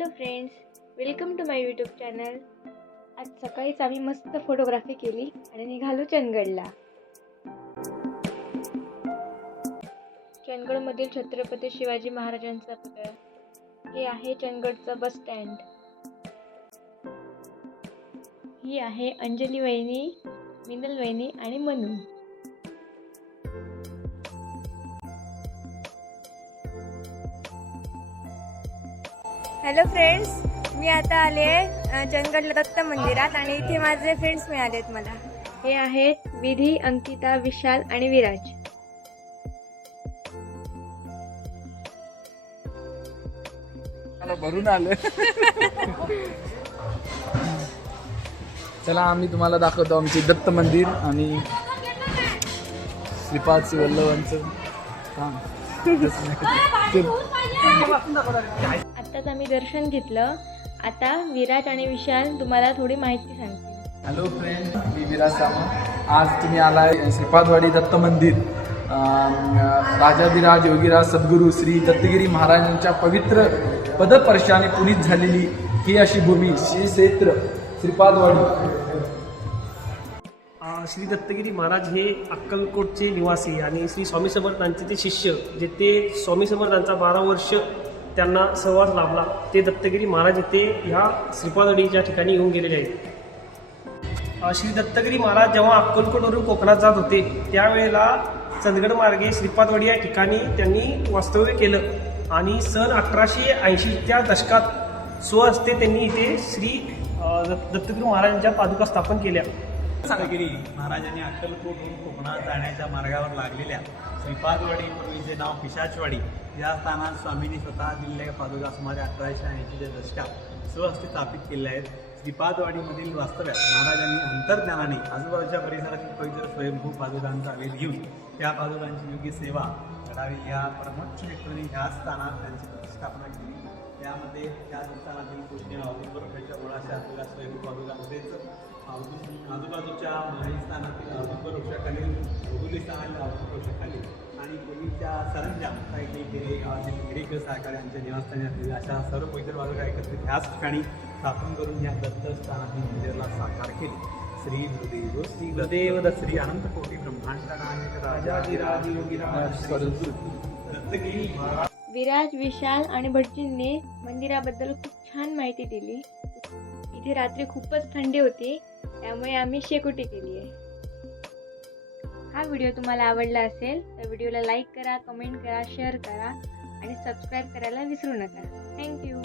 Hello friends, welcome to my YouTube channel. आज सकाळीच आम्ही मस्त फोटोग्राफी केली आणि निघालो चंदगडला. चंदगडमधील छत्रपती शिवाजी महाराजांचा पुतळा. हे आहे चंदगडचं बस स्टँड. ही आहे अंजली वहिनी, मिनल वहिनी आणि मनू. हॅलो फ्रेंड्स, मी आता आले चंदगडला दत्त मंदिरात आणि इथे माझे फ्रेंड्स मिळालेत मला. हे आहेत विधी, अंकिता, विशाल आणि विराज. मला भरून आलं. चला आम्ही तुम्हाला दाखवतो आमचे दत्त मंदिर आणि श्रीपाद वल्लभांचं काम. आत्ताच आम्ही दर्शन घेतलं. आता विराज आणि विशाल तुम्हाला थोडी माहिती सांगतील. हॅलो फ्रेंड, मी विराज सामंत. आज तुम्ही आलाय श्रीपादवाडी दत्त मंदिर. राजाधिराज योगीराज सद्गुरू श्री दत्तगिरी महाराजांच्या पवित्र पदस्पर्शाने पुनीत झालेली ही अशी भूमी श्री क्षेत्र श्रीपादवाडी. श्री दत्तगिरी महाराज हे अक्कलकोटचे निवासी आणि श्री स्वामी समर्थांचे ते शिष्य, जे ते स्वामी समर्थांचा 12 वर्ष त्यांना सहवास लाभला, ते दत्तगिरी महाराज इथे ह्या श्रीपादवाडीच्या ठिकाणी येऊन गेलेले आहेत. श्री दत्तगिरी महाराज जेव्हा अक्कलकोटवरून कोकणात जात होते त्यावेळेला चंदगड मार्गे श्रीपादवाडी या ठिकाणी त्यांनी वास्तव्य केलं आणि सन 1880च्या दशकात स्वहस्ते त्यांनी इथे श्री दत्तगिरी महाराजांच्या पादुका स्थापन केल्या. दत्तगिरी महाराजांनी अक्कलकोटहून कोकणात जाण्याच्या मार्गावर लागलेल्या श्रीपादवाडी, पूर्वीचे नाव पिशाचवाडी, या स्थानात स्वामींनी स्वतः दिलेल्या पादुका सुमारे 1880च्या दशकात स्वहस्ते स्थापित केल्या आहेत. श्रीपादवाडीमधील वास्तव्यात महाराजांनी अंतर्ज्ञानाने आजूबाजूच्या परिसरातील पवित्र स्वयंभू पादुकांचा वेध घेऊन त्या पादुकांची योग्य सेवा करावी या परमोच्च हेतूने ह्या स्थानात त्यांची स्थापना केली. त्यामध्ये त्या स्थानातील कृष्ण औदुंबर मुळाच्या असलेल्या स्वयंभू पादुकांमध्येच आजूबाजूच्या महाई स्थानातील औदुंबर वृक्षाखाली, भोगुली स्थानातील औदुंबर वृक्षाखाली आणि पूर्वीच्या सरंजाम गिरीकर सहकारी यांच्या निवासस्थानी असलेल्या अशा सर्व पवित्र पादुका एकत्रित ह्याच ठिकाणी स्थापन करून या दत्त स्थानातील मंदिराला साकार केले. श्री गुरुदेव श्री गुरुदेव दत्त श्री अनंत कोटी ब्रह्मांड नायक राजाधिराज योगीराज दत्तगिरी महाराज. विराज, विशाल आणि भटजींनी मंदिराबद्दल खूप छान माहिती दिली. इथे रात्री खूपच थंडी होती, त्यामुळे आम्ही शेकोटी केली आहे. हा व्हिडिओ तुम्हाला आवडला असेल तर व्हिडिओला लाईक करा, कमेंट करा, शेअर करा आणि सबस्क्राईब करायला विसरू नका. थँक्यू.